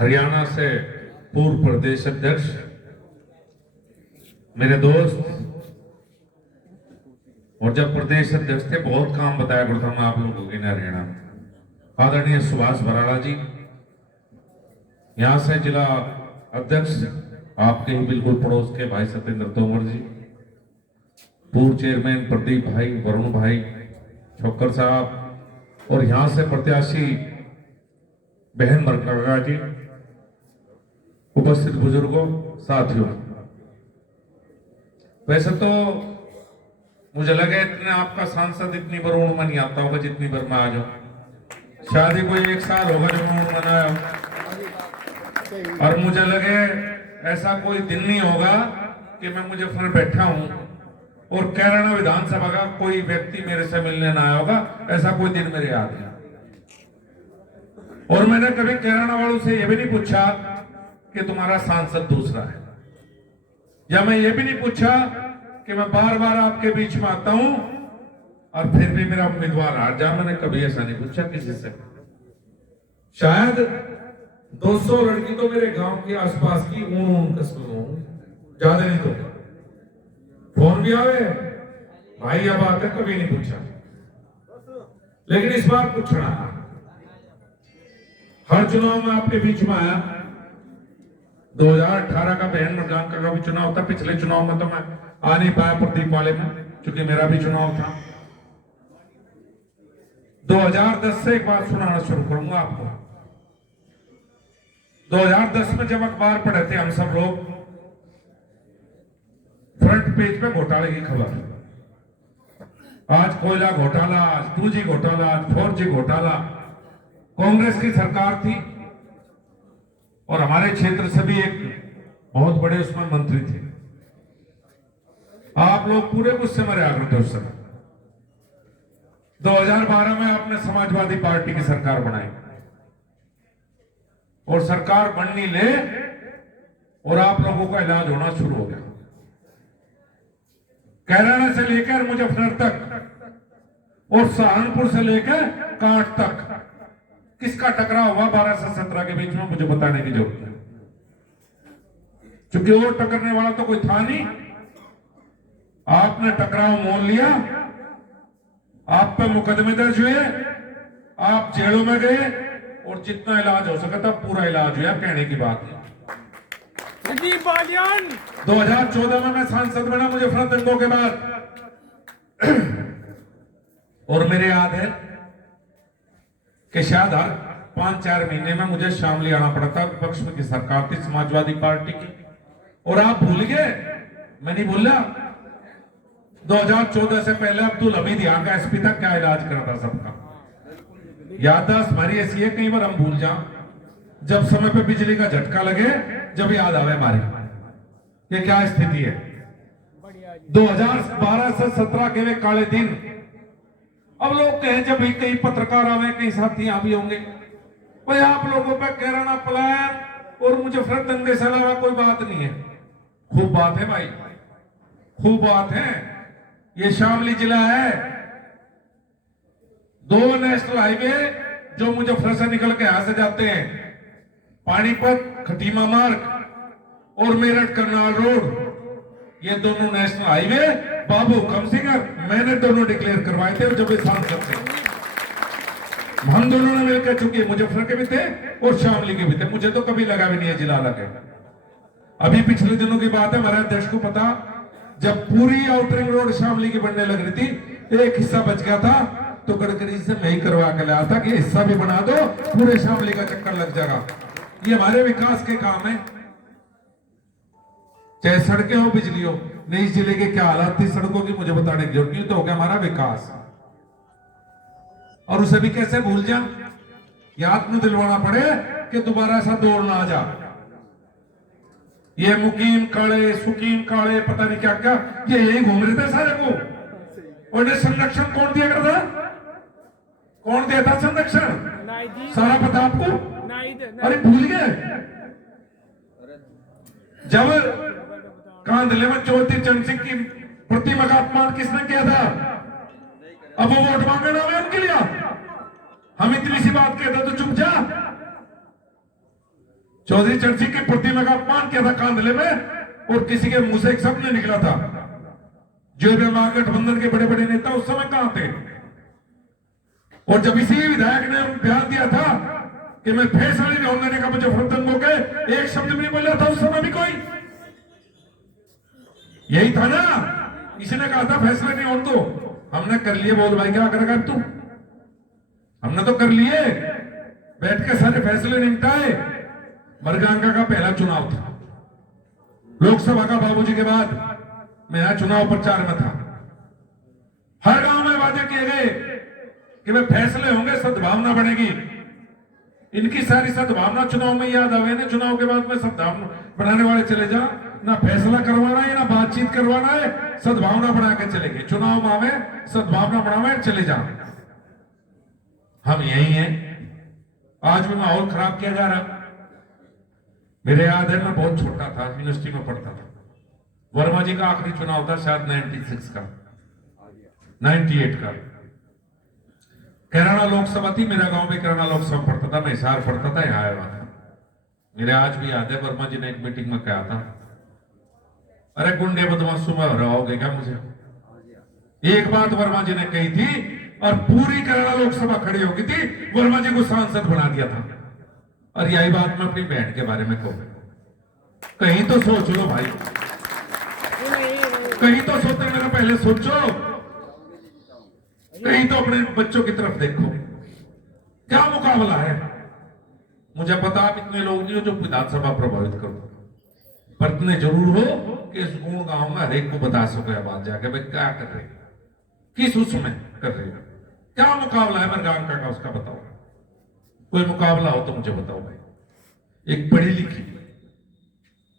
हरियाणा से पूर्व प्रदेश अध्यक्ष, मेरे दोस्त, और जब प्रदेश अध्यक्ष थे बहुत काम बताया करता मैं आप लोगों को हरियाणा में, आदरणीय सुभाष बराला जी। यहाँ से जिला अध्यक्ष आपके ही बिल्कुल पड़ोस के भाई सत्येंद्र तोमर जी, पूर्व चेयरमैन प्रदीप भाई, वरुण भाई, छोकर साहब, और यहाँ से प्रत्याशी बहन मरकागा जी, उपस्थित बुजुर्गों, साथियों। वैसे तो मुझे लगे इतने आपका सांसद इतनी बार उड़ में नहीं आता होगा जितनी बार मैं आ जाऊं। शादी कोई 1 साल होगा जब मैं उड़ मनाया हूं, और मुझे लगे ऐसा कोई दिन नहीं होगा कि मैं मुझे फिर बैठा हूं और कैराना विधानसभा का कोई व्यक्ति मेरे से मिलने ना आया होगा, ऐसा कोई दिन मेरे याद है। और मैंने कभी कैराना वालों से यह भी नहीं पूछा कि तुम्हारा सांसद दूसरा है, या मैं ये भी नहीं पूछा कि मैं बार बार आपके बीच में आता हूं और फिर भी मेरा उम्मीदवार हार जा। मैंने कभी ऐसा नहीं पूछा किसी से। शायद 200 लड़की तो मेरे गांव के आसपास की ऊन कस्बों में, ज्यादा नहीं तो फोन भी आवे, भाई अब आते, कभी नहीं पूछा। लेकिन इस बार पूछना, हर चुनाव में आपके बीच में आया। 2018 का बहन मरकागा का भी चुनाव था, पिछले चुनाव में तो मैं आ नहीं पाया प्रदीप वाले में, क्योंकि मेरा भी चुनाव था। 2010 से एक बात सुनाना शुरू करूंगा आपको। 2010 में जब अखबार पढ़े थे हम सब लोग, फ्रंट पेज पे घोटाले की खबर, आज कोयला घोटाला, आज 2G घोटाला, आज 4G घोटाला। कांग्रेस की सरकार थी और हमारे क्षेत्र से भी एक बहुत बड़े उसमें मंत्री थे। आप लोग पूरे गुस्से में रहा करते उस समय। 2012 में आपने समाजवादी पार्टी की सरकार बनाई और सरकार बननी ले और आप लोगों का इलाज होना शुरू हो गया। कैराना से लेकर मुजफ्फरनगर तक और सहारनपुर से लेकर कांट तक किसका टकराव हुआ 12 से 17 के बीच में, मुझे बताने की जरूरत है, क्योंकि वो टकरने वाला तो कोई था नहीं। आपने टकराव मोल लिया, आप पे मुकदमे दर्ज हुए, आप जेलों में गए और जितना इलाज हो सका था पूरा इलाज हुआ। कहने की बात है। 2014 में मैं सांसद बना मुजफ्फरनगर के बाद, और मेरे याद है कि शायद हर 5-4 महीने में मुझे शामली आना पड़ा था। विपक्ष की सरकार थी समाजवादी पार्टी की, और आप भूल गए, मैं नहीं भूला। 2014 से पहले अब्दुल हमीद यहाँ का एसपी था, क्या इलाज करता सबका। याददाश्त हमारी ऐसी है, कई बार हम भूल जाओ, जब समय पे बिजली का झटका लगे जब याद आवे हमारी ये क्या स्थिति है। 2012 से 17 के वे काले दिन। अब लोग कहें जब भी कई पत्रकार आवे, कई साथी यहाँ भी होंगे, भाई आप लोगों पे कैराना प्लान और मुजफ्फरनगर दंगे से अलावा कोई बात नहीं है। खूब बात है भाई, खूब बात है। ये शामली जिला है, 2 नेशनल हाईवे जो मुजफ्फरनगर से निकल के यहां से जाते हैं, पानीपत खटीमा मार्ग और मेरठ करनाल रोड, ये दोनों नेशनल हाईवे बाबू कमसिंगर मैंने दोनों डिक्लेयर करवाए थे। और जब सांसद थे हम दोनों ने मिलकर, चूंकि मुजफ्फरनगर के भी थे और शामली के भी थे, मुझे तो कभी लगा भी नहीं है जिला लगे। अभी पिछले दिनों की बात है, हमारे अध्यक्ष को पता, जब पूरी आउटरिंग रोड शामली की बनने लग रही थी, एक हिस्सा बच गया था, तो गडकरी से मैं ही करवा के लाया था कि हिस्सा भी बना दो, पूरे शामली का चक्कर लग जाएगा। ये हमारे विकास के काम है, चाहे सड़कें हो, बिजली हो। नहीं, इस जिले के क्या हालात थी सड़कों की मुझे बताने की जरूरत नहीं, तो हो गया हमारा विकास। और उसे भी कैसे भूल जा, याद में दिलवाना पड़े कि दोबारा ऐसा दौड़ ना आ जा। ये मुकीम काले, सुकीम काले, पता नहीं क्या क्या, ये यही घूम रहे थे सारे को। और इन्हें संरक्षण कौन दिया करता, कौन दिया था संरक्षण, सारा पता आपको? अरे भूल गए। जब कांधले में ज्योति चंद सिंह की प्रतिमा का अपमान किसने किया था, अब वो वोट मांगने ना उनके लिए। हम इतनी सी बात कहते तो चुप जा। चौधरी चरण सिंह की प्रतिमा का अपमान किया था कांधले में, और किसी के मुंह से एक शब्द नहीं निकला था। जो भी महागठबंधन के बड़े बड़े नेता उस समय कहां थे? और जब इसी विधायक ने बयान दिया था कि मैं फैसला नहीं होने देने का, मुजफ्फरपुर मौके एक शब्द भी नहीं बोला था उस समय भी कोई। यही था ना, इसने कहा था फैसला नहीं होने दो, हमने कर लिए। बोल भाई क्या करेगा तू? हमने तो कर लिए, बैठ के सारे फैसले निपटाए। मरगांका का पहला चुनाव था, लोकसभा का बाबूजी के बाद मैं यहां चुनाव प्रचार में था। हर गांव में वादे किए गए कि वे फैसले होंगे, सद्भावना बढ़ेगी। इनकी सारी सद्भावना चुनाव में याद आवे ना, चुनाव के बाद में सद्भावना बढ़ाने वाले चले जा, ना फैसला करवाना है ना बातचीत करवाना है, सद्भावना बढ़ा के चले गए। चुनाव में आवे, सद्भावना बढ़ावे, चले जा। हम यही हैं। आज भी माहौल खराब किया जा रहा। मेरे याद है मैं बहुत छोटा था, यूनिवर्सिटी में पढ़ता था। वर्मा जी का आखिरी चुनाव था शायद 96 का, 98 का। कैराना लोकसभा थी, मेरा गांव भी कैराना लोकसभा पढ़ता था, मैं हिसार पढ़ता था, यहाँ आया था। मेरे आज भी याद है वर्मा जी ने एक मीटिंग में कहा था, अरे गुंडे बदमाशों में रहोगे क्या मुझे? एक बात वर्मा जी ने कही थी और पूरी कैराना लोकसभा खड़ी हो गई थी, वर्मा जी को सांसद बना दिया था। और यही बात मैं अपनी बहन के बारे में कहूं। कहीं तो सोच लो भाई, कहीं तो सोचते मेरा पहले सोचो, कहीं तो अपने बच्चों की तरफ देखो। क्या मुकाबला है? मुझे पता आप इतने लोग नहीं हो जो विधानसभा प्रभावित करो, पर इतने जरूर हो कि इस गुण गांव में हर एक को बता सको बात जाके भाई क्या कर रहे, किस उसमें कर रहे, क्या मुकाबला है मरगांका का, उसका बताओ। कोई मुकाबला हो तो मुझे बताओ भाई। एक पढ़ी लिखी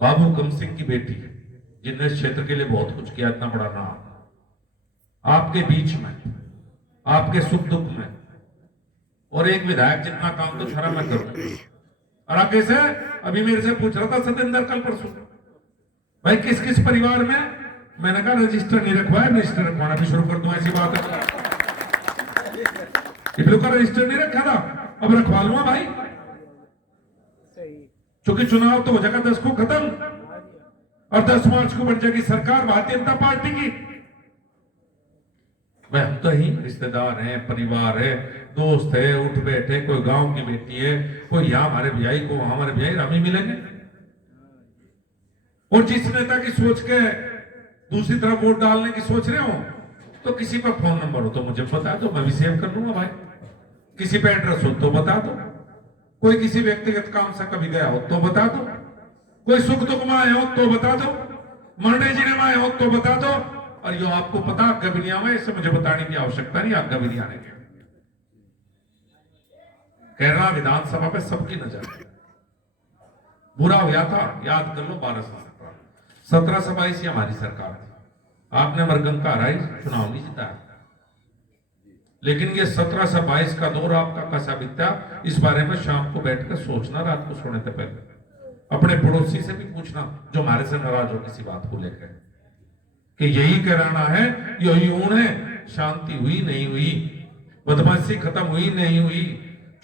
बाबू कम सिंह की बेटी जिनने इस क्षेत्र के लिए बहुत कुछ किया, इतना बड़ा नाम, आपके बीच में, आपके सुख दुख में, और एक विधायक जितना काम तो सारा मैं करूं। और आगे से अभी मेरे से पूछ रहा था सतेंद्र कल परसों, भाई किस किस परिवार में? मैंने कहा रजिस्टर नहीं रखवाया, रजिस्टर रखवाना भी शुरू कर दूं, ऐसी बात है। इब्लू का रजिस्टर नहीं रखा था, अब रखवा लूंगा भाई, क्योंकि चुनाव तो हो जाएगा 10 को खत्म, और 10 मार्च को बन जाएगी सरकार भारतीय जनता पार्टी की। भाई हम तो ही रिश्तेदार हैं, परिवार है, दोस्त है, उठ बैठे, कोई गांव की बेटी है, कोई यहाँ हमारे भैया को हमारे भैया हम ही मिलेंगे। और जिस नेता की सोच के दूसरी तरफ वोट डालने की सोच रहे हो, तो किसी पर फोन नंबर हो तो मुझे बता दो, मैं भी सेव कर लूंगा भाई। किसी पे एड्रेस हो तो बता दो, कोई किसी व्यक्तिगत काम से कभी गया हो तो बता दो, कोई सुख दुख में आए हो तो बता दो, मरने जीने में आए हो तो बता दो। और यो आपको पता गबिनिया में, इसे मुझे बताने की आवश्यकता नहीं, आप गबिनिया ने कैरला विधानसभा पे सबकी नजर बुरा हुआ था, याद कर लो 12 से 17 से 22 हमारी सरकार थी, आपने मरगंका हराई, चुनाव नहीं जिताया। लेकिन ये 17 से 22 का दौर आपका कैसा बीता, इस बारे में शाम को बैठकर सोचना, रात को सोने से पहले अपने पड़ोसी से भी पूछना जो हमारे से नाराज हो किसी बात को लेकर, कि यही कहना है, यही ऊन है, शांति हुई नहीं हुई, बदमाशी खत्म हुई नहीं हुई,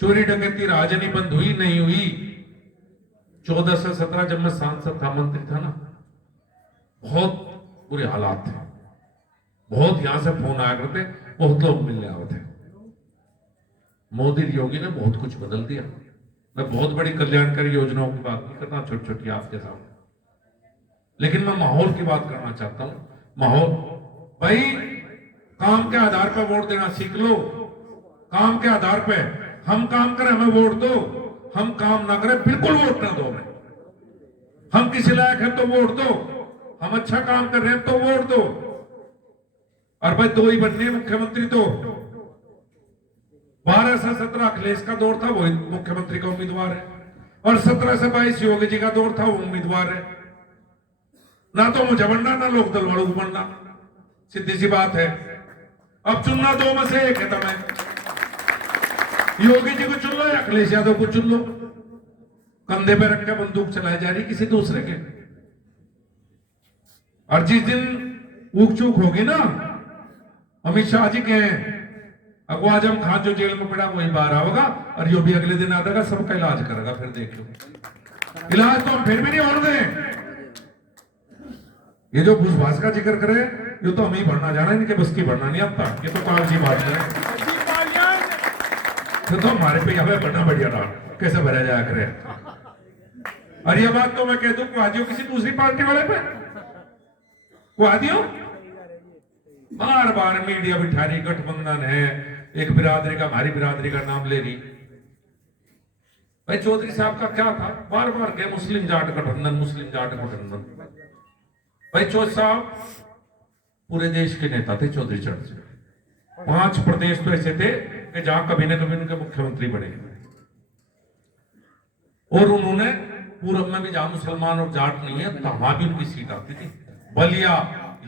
चोरी डकैती राजनी बंद हुई नहीं हुई। 14 से 17 जब मैं सांसद था, मंत्री था ना, बहुत बुरे हालात थे, बहुत यहां से फोन आया करते, बहुत लोग मिलने आए थे। मोदी योगी ने बहुत कुछ बदल दिया। मैं बहुत बड़ी कल्याणकारी योजनाओं की बात नहीं करना, छोटी छोटी आपके सामने, लेकिन मैं माहौल की बात करना चाहता हूं। माहौल भाई, काम के आधार पर वोट देना सीख लो, काम के आधार पे। हम काम करें हमें वोट दो, हम काम ना करें बिल्कुल वोट ना दो हमें। हम किसी लायक हैं तो वोट दो, हम अच्छा काम कर रहे हैं तो वोट दो। और भाई दो ही बनने मुख्यमंत्री, तो 12 से 17 अखिलेश का दौर था, वो मुख्यमंत्री का उम्मीदवार है, और 17 से 22 योगी जी का दौर था, वो उम्मीदवार है। ना तो मुझे बनना, ना लोक दल वालों को बनना, सीधी सी बात है। अब चुनना दो में से एक है, तुम्हें योगी जी को चुन लो या अखिलेश यादव को चुन लो। कंधे पे रख के बंदूक चलाई जा रही किसी दूसरे के। और जिस दिन ऊक चूक होगी ना, अमित शाह जी के अगवा आजम खान जो जेल में पड़ा वही बाहर आएगा, और यो भी अगले दिन आ जाएगा, सबका इलाज करेगा, फिर देख लो। इलाज तो हम फिर भी नहीं होने दें। ये जो भूसभास का जिक्र करे, ये तो हम ही भरना जाना, इनके बस की भरना नहीं आता। ये तो कागजी बात है, तो हमारे पे हमें भरना बढ़िया था, कैसे भरा जाया करे। और ये बात तो मैं कह दूं, वादियों किसी दूसरी पार्टी वाले पे, वादियों बार बार मीडिया बिठा रही, गठबंधन है, एक बिरादरी का, हमारी बिरादरी का नाम ले रही। भाई चौधरी साहब का क्या था, बार बार के मुस्लिम जाट गठबंधन, मुस्लिम जाट गठबंधन। भाई चौधरी साहब पूरे देश के नेता थे, चौधरी चरण सिंह। 5 प्रदेश तो ऐसे थे कि जहां कभी न कभी उनके मुख्यमंत्री बने, और उन्होंने पूरब में भी जहां मुसलमान और जाट नहीं है, तो वहां भी उनकी सीट आती थी। बलिया,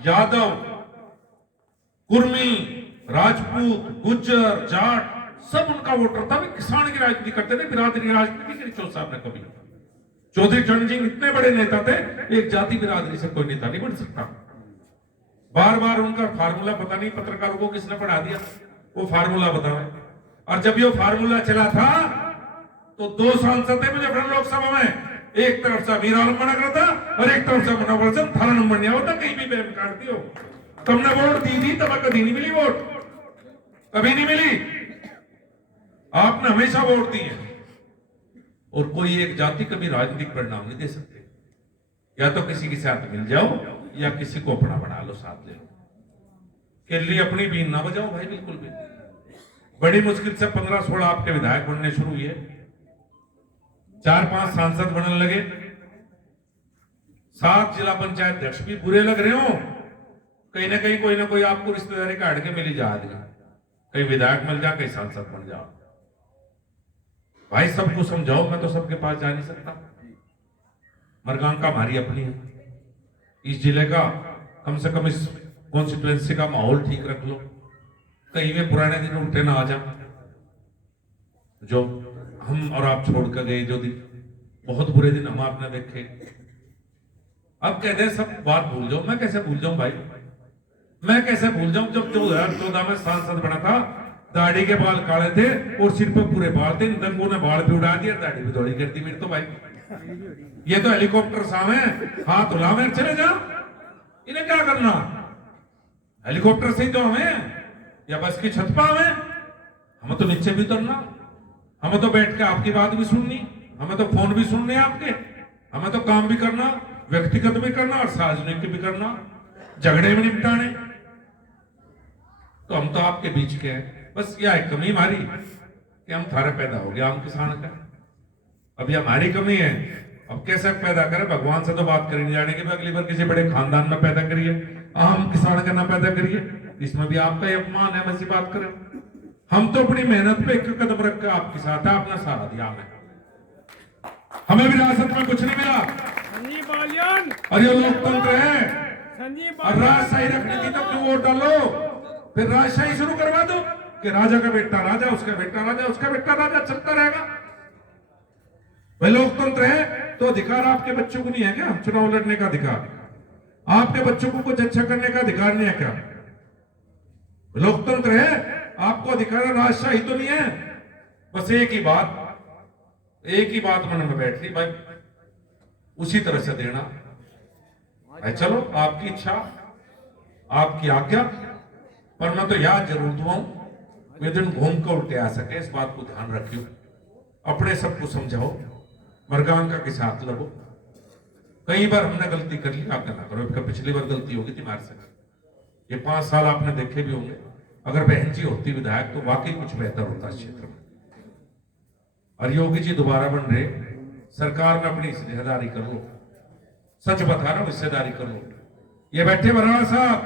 यादव, कुर्मी, राजपूत, गुज्जर, जाट, सब उनका वोटर था। वे किसान की राजनीति करते थे, बिरादरी राजनीति नहीं करी चौधरी साहब ने कभी। चौधरी चरण सिंह इतने बड़े नेता थे, एक जाति बिरादरी से कोई नेता नहीं बन सकता। बार बार उनका फार्मूला पता नहीं पत्रकारों को किसने पढ़ा दिया, वो फार्मूला बतावे। और जब ये फार्मूला चला था तो 2 सांसद थे मुजफ्फरनगर लोकसभा में, एक तरफ से अमीर आलम बना करता और एक तरफ से मनोहर सिंह, थाना नंबर नहीं होता, कहीं भी बैन काटती हो। तुमने वोट दी थी, तब कभी नहीं मिली वोट, कभी नहीं मिली। आपने हमेशा वोट दी है। और कोई एक जाति कभी राजनीतिक परिणाम नहीं दे सकते। या तो किसी के साथ मिल जाओ या किसी को अपना बना लो, साथ ले लो। के लिए अपनी बीन ना बजाओ भाई, बिल्कुल भी। बड़ी मुश्किल से 15-16 आपके विधायक बनने शुरू हुए, 4-5 सांसद बनने लगे, 7 जिला पंचायत अध्यक्ष भी बुरे लग रहे हो। कहीं ना कहीं कोई ना कोई आपको रिश्तेदारी काट के मिली जाएगी, कहीं विधायक मिल जा, कहीं सांसद बन जाओ। भाई सबको समझाओ, मैं तो सबके पास जा नहीं सकता। मरगांव का हमारी अपनी है, इस जिले का कम से कम इस कॉन्स्टिट्यूएंसी का माहौल ठीक रख लो, कहीं में पुराने दिन उठे ना आ जा। जो हम और आप छोड़ कर गए जो दिन, बहुत बुरे दिन हम आपने देखे। अब कहते हैं सब बात भूल जाओ, मैं कैसे भूल जाऊं भाई, मैं कैसे भूल जाऊं। जब 2014 में सांसद बना था, दाढ़ी के बाल काले थे और सिर पे पूरे बाल थे, दंगों ने बाल भी उड़ा दिया, दाढ़ी भी दौड़ी करती मेरी। तो भाई ये तो हेलीकॉप्टर सामने हाथ उला में चले जा, इन्हें क्या करना, हेलीकॉप्टर से ही तो हमें, या बस की छत पर हमें, हमें तो नीचे भी उतरना, हमें तो बैठ के आपकी बात भी सुननी, हमें तो फोन भी सुनने आपके, हमें तो काम भी करना, व्यक्तिगत भी करना और सार्वजनिक भी करना, झगड़े भी निपटाने। तो हम तो आपके बीच के हैं। बस यह एक कमी हमारी कि हम थारे पैदा हो गया, हम किसान का। अब ये हमारी कमी है। अब कैसे पैदा करें, भगवान से तो बात करी नहीं जाने की, अगली बार किसी बड़े खानदान में पैदा करिए, हम किसान का ना पैदा करिए, इसमें भी आपका ही अपमान है। वैसी बात करें, हम तो अपनी मेहनत पे एक कदम रख कर आपके साथ है, आपने सहारा दिया हमें विरासत में कुछ नहीं मिला। और ये लोकतंत्र है, और राजशाही रखनी थी तो क्यों वोट डालो, फिर राजशाही शुरू करवा दो कि राजा का बेटा राजा, उसका बेटा राजा, उसका बेटा राजा, चलता रहेगा। भाई लोकतंत्र है तो अधिकार आपके बच्चों को नहीं है क्या, चुनाव लड़ने का अधिकार, आपके बच्चों को कुछ अच्छा करने का अधिकार नहीं है क्या? लोकतंत्र है, आपको अधिकार, राजशाही तो नहीं है। बस एक ही बात मन में बैठ ली भाई, उसी तरह से देना भाई। चलो आपकी इच्छा, आपकी आज्ञा, पर मैं तो याद जरूर दुआऊं वे दिन घूम कर उल्टे आ सके, इस बात को ध्यान रखियो, अपने सबको समझाओ, मरगांव का किस हाथ लगो। कई बार हमने गलती कर ली, आप ना करो, पिछली बार गलती होगी तुम्हारे से, ये 5 साल आपने देखे भी होंगे। अगर बहन जी होती विधायक तो वाकई कुछ बेहतर होता इस क्षेत्र में। और योगी जी दोबारा बन रहे, सरकार में अपनी हिस्सेदारी कर लो, सच बता रहा हूं, हिस्सेदारी कर लो। ये बैठे बराड़ा साहब,